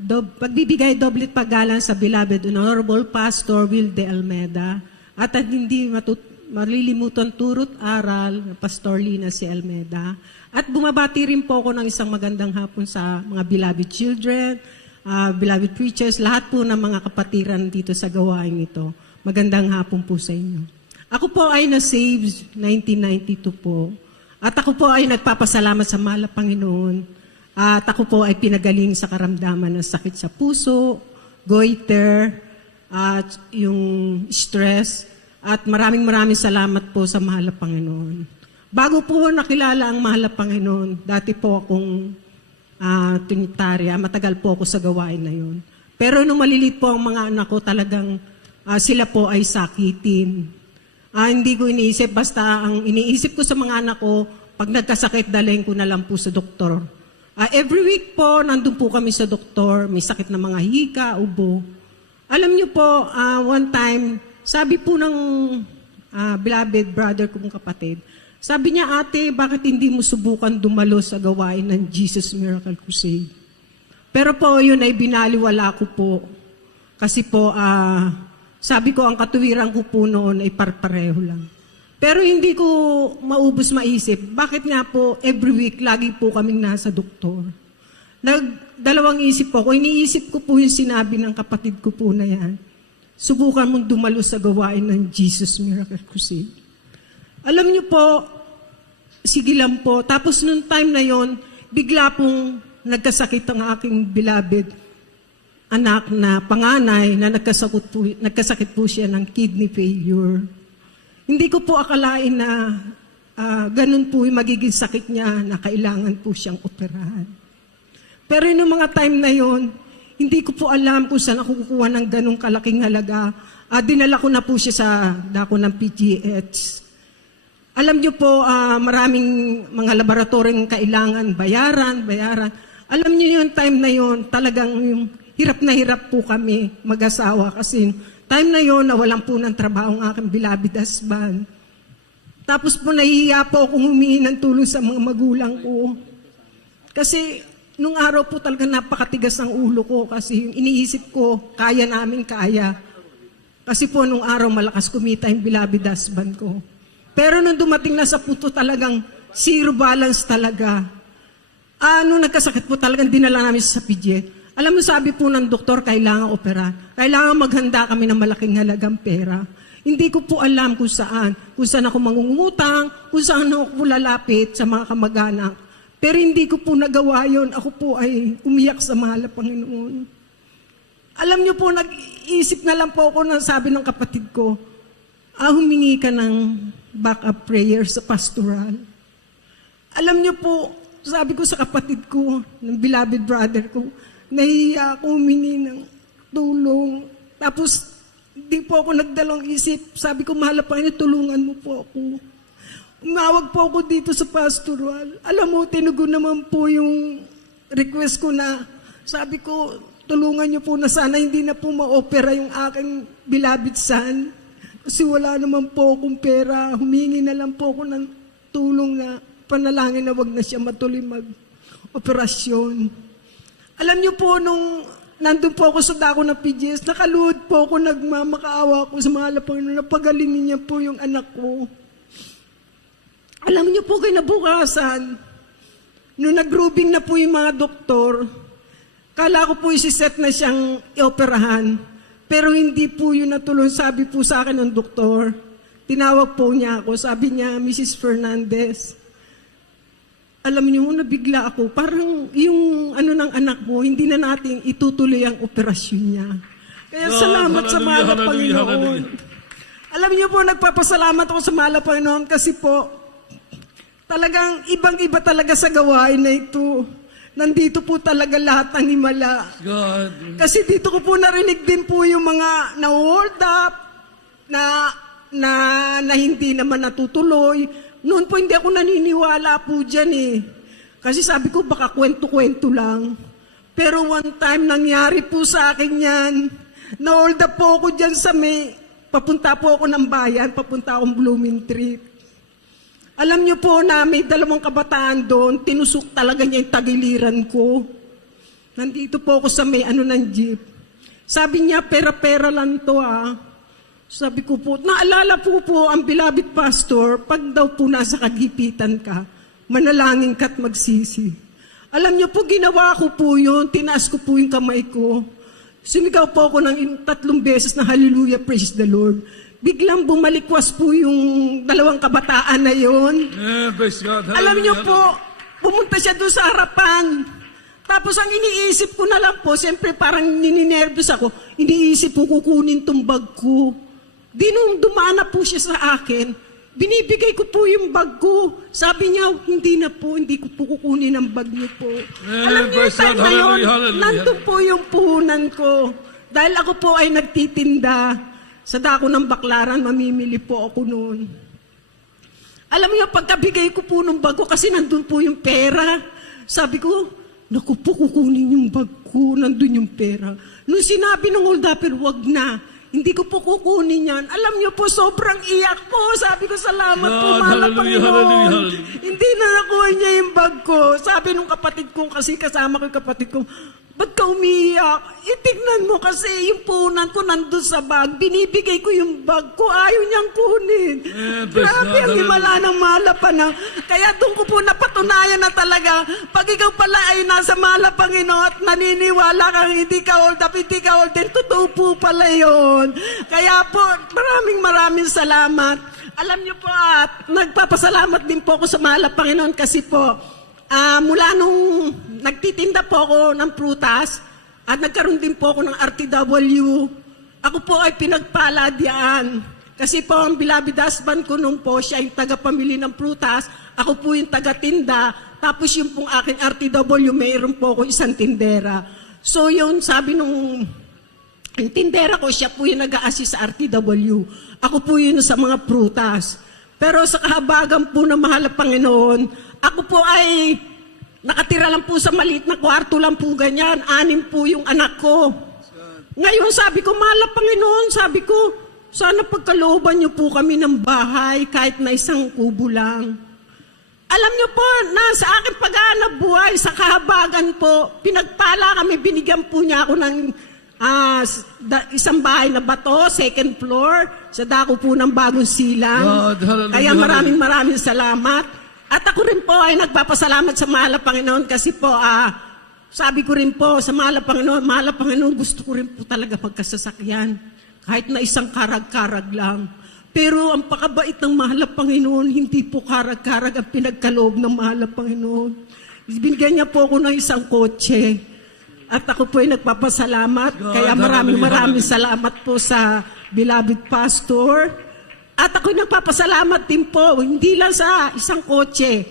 Dob, pagbibigay doblet paggalang sa beloved Honorable Pastor Will de Almeda at at hindi matut, malilimutan turut aral ng Pastor Lina si Almeda. At bumabati rin po ako ng isang magandang hapon sa mga beloved children, ah, beloved preachers, lahat po ng mga kapatiran dito sa gawain ito. Magandang hapon po sa inyo. Ako po ay na-save 1992 po. At ako po ay nagpapasalamat sa mahal na Panginoon at ako po ay pinagaling sa karamdaman ng sakit sa puso, goiter, at yung stress. At maraming maraming salamat po sa mahal na Panginoon. Bago po nakilala ang mahal na Panginoon, dati po akong ah, tunitarya, matagal po ako sa gawain na yun. Pero nung malilit po ang mga anak ko, talagang ah, sila po ay sakitin. Ah, hindi ko iniisip, basta ang iniisip ko sa mga anak ko, pag nagkasakit, dalhin ko na lang po sa doktor. Ah, every week po, nandun po kami sa doktor, may sakit na mga hika, ubo. Alam niyo po, ah, one time, sabi po ng ah, beloved brother kong kapatid, sabi niya, ate, bakit hindi mo subukan dumalo sa gawain ng Jesus Miracle Crusade? Pero po, yun ay binaliwala ko po. Kasi po, ah, sabi ko, ang katuwiran ko po noon ay parpareho lang. Pero hindi ko maubos maisip, bakit nga po every week lagi po kaming nasa doktor? Nagdalawang isip po ako, iniisip ko po yung sinabi ng kapatid ko po na yan. Subukan mong dumalo sa gawain ng Jesus Miracle Crusade. Alam niyo po, sige lang po. Tapos nung time na yon, bigla pong nagkasakit ang aking beloved anak na panganay na nagkasakit po, nagkasakit po siya ng kidney failure. Hindi ko po akalain na ah, ganun po yung magiging sakit niya na kailangan po siyang operahan. Pero yung mga time na yon, hindi ko po alam kung saan ako kukuha ng ganung kalaking halaga. Ah, dinala ko na po siya sa dako ng PGH. Alam niyo po, ah, maraming mga laboratoryong kailangan bayaran, bayaran. Alam niyo yung time na yon, talagang yung hirap na hirap po kami mag-asawa kasi time na yon nawalan po ng trabaho ang aking beloved husband. Tapos po nahihiya po akong humingi ng tulong sa mga magulang ko. Kasi nung araw po talaga napakatigas ang ulo ko kasi yung iniisip ko, kaya namin kaya. Kasi po nung araw malakas kumita yung beloved husband ko. Pero nung dumating na sa punto talagang zero balance talaga, ano nagkasakit po talagang dinala namin sa PG. Alam mo sabi po ng doktor, kailangan opera. Kailangan maghanda kami ng malaking halagang pera. Hindi ko po alam kung saan. Kung saan ako mangungutang, kung saan ako lalapit sa mga kamag-anak. Pero hindi ko po nagawa yon. Ako po ay umiyak sa mahal na Panginoon. Alam niyo po, nag-iisip na lang po ako ng sabi ng kapatid ko, ah, humingi ka ng backup prayer sa pastoral. Alam niyo po, sabi ko sa kapatid ko, ng beloved brother ko, nahiya ako humingi ng tulong. Tapos, di po ako nagdalong isip. Sabi ko, mahal na Panginoon, tulungan mo po ako. Umawag po ako dito sa pastoral. Alam mo, tinugon naman po yung request ko na sabi ko, tulungan niyo po na sana hindi na po ma-opera yung aking son. Kasi wala naman po akong pera. Humingi na lang po ako ng tulong na panalangin na wag na siya matuloy mag-operasyon. Alam niyo po, nung nandun po ako sa dako ng PGS, nakaluhod po ako, nagmamakaawa ako sa mga Panginoon, napagalingin niya po yung anak ko. Alam niyo po, kinabukasan, nung nag-grouping na po yung mga doktor, kala ko po isi-set na siyang ioperahan, pero hindi po yun natuloy. Sabi po sa akin ng doktor, tinawag po niya ako, sabi niya, Mrs. Fernandez, alam niyo, nabigla ako. Parang yung ano ng anak mo, hindi na natin itutuloy ang operasyon niya. Kaya God, salamat sa mahal Panginoon. hallelujah. Alam niyo po, nagpapasalamat ako sa mahal na Panginoon kasi po, talagang ibang-iba talaga sa gawain na ito. Nandito po talaga lahat ng himala. God. Kasi dito ko po narinig din po yung mga na-hold up, na, na, na hindi naman natutuloy. Noon po hindi ako naniniwala po dyan eh. Kasi sabi ko baka kwento-kwento lang. Pero one time nangyari po sa akin yan. Na-hold up po ako dyan sa may, papunta po ako ng bayan, papunta akong Blooming Tree. Alam niyo po na may dalawang kabataan doon, tinusok talaga niya yung tagiliran ko. nandito po ako sa may ano ng jeep. Sabi niya, pera-pera lang to ah. Sabi ko po, naalala po po ang bilabit pastor, pag daw po nasa kagipitan ka, manalangin ka't magsisi. Alam niyo po, ginawa ko po yun, tinaas ko po yung kamay ko. Sumigaw po ako ng tatlong beses na hallelujah, praise the Lord. Biglang bumalikwas po yung dalawang kabataan na yon. Eh, praise God. Alam niyo po, pumunta siya doon sa harapan. Tapos ang iniisip ko na lang po, siyempre parang nininervous ako, iniisip ko kukunin tong bag ko. Di nung dumaan na po siya sa akin, binibigay ko po yung bag ko. Sabi niya, hindi na po, hindi ko po kukunin ang bag niyo po. Alam niyo yung time na yun, nandun po yung puhunan ko. Dahil ako po ay nagtitinda sa dako ng baklaran, mamimili po ako noon. Alam niyo, pagkabigay ko po ng bag ko, kasi nandun po yung pera, sabi ko, naku po, kukunin yung bag ko, nandun yung pera. Nung sinabi ng hold upper, wag na, hindi ko po kukunin yan. Alam niyo po, sobrang iyak po. Sabi ko, salamat po, mahal na Panginoon. hallelujah, hallelujah. Hindi na nakuha niya yung bag ko. Sabi nung kapatid ko, kasi kasama ko yung kapatid ko, ba't ka umiiyak? Itignan mo kasi yung punan ko nandun sa bag. Binibigay ko yung bag ko. Ayaw niyang kunin. Eh, Grabe ang himala ng malapan. Kaya doon ko po napatunayan na talaga, pag ikaw pala ay nasa malapangino at naniniwala kang hindi ka hold up, hindi ka hold up, totoo po pala yun. Kaya po, maraming maraming salamat. Alam niyo po at nagpapasalamat din po ako sa mahal na Panginoon kasi po, ah, mula nung nagtitinda po ako ng prutas at nagkaroon din po ako ng RTW, ako po ay pinagpala diyan. Kasi po ang beloved husband ko nung po, siya yung tagapamili ng prutas, ako po yung tagatinda, tapos yung pong aking RTW, mayroon po ako isang tindera. So yun, sabi nung yung tindera ko, siya po yung nag-a-assist sa RTW. Ako po yun sa mga prutas. Pero sa kahabagan po ng mahal na Panginoon, ako po ay nakatira lang po sa maliit na kwarto lang po ganyan. Anim po yung anak ko. Ngayon sabi ko, mahal na Panginoon, sabi ko, sana pagkalooban niyo po kami ng bahay kahit na isang kubo lang. Alam niyo po, nasa akin pag-aanap buhay, sa kahabagan po, pinagpala kami, binigyan po niya ako ng s- da- isang bahay na bato, second floor, sa dako po ng bagong silang. God, hallelujah, Kaya maraming maraming salamat. At ako rin po ay nagpapasalamat sa mahal na Panginoon kasi po, ah, sabi ko rin po sa mahal na Panginoon, mahal na Panginoon, gusto ko rin po talaga magkasasakyan. Kahit na isang karag-karag lang. Pero ang pakabait ng mahal na Panginoon, hindi po karag-karag ang pinagkaloob ng mahal na Panginoon. Binigyan niya po ako ng isang kotse. At ako po ay nagpapasalamat. God, Kaya maraming maraming salamat po sa beloved pastor. At ako'y nagpapasalamat din po, hindi lang sa isang kotse.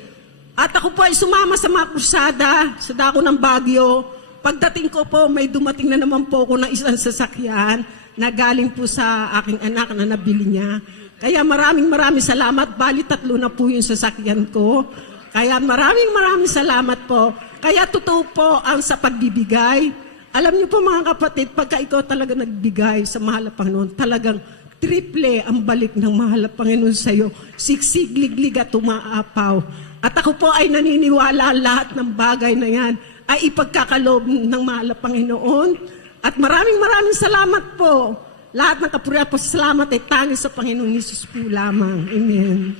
At ako po ay sumama sa mga krusada, sa dako ng Bagyo. Pagdating ko po, may dumating na naman po ako ng isang sasakyan na galing po sa aking anak na nabili niya. Kaya maraming maraming salamat. Bali tatlo na po yung sasakyan ko. Kaya maraming maraming salamat po. Kaya totoo po ang sa pagbibigay. Alam niyo po mga kapatid, pagka ikaw talaga nagbigay sa mahal na Panginoon, talagang triple ang balik ng mahal na Panginoon sa iyo. Siksigliglig at umaapaw. At ako po ay naniniwala lahat ng bagay na yan ay ipagkakaloob ng mahal na Panginoon. At maraming maraming salamat po. Lahat ng kapurihan po salamat ay tanging sa Panginoon Jesus po lamang. Amen.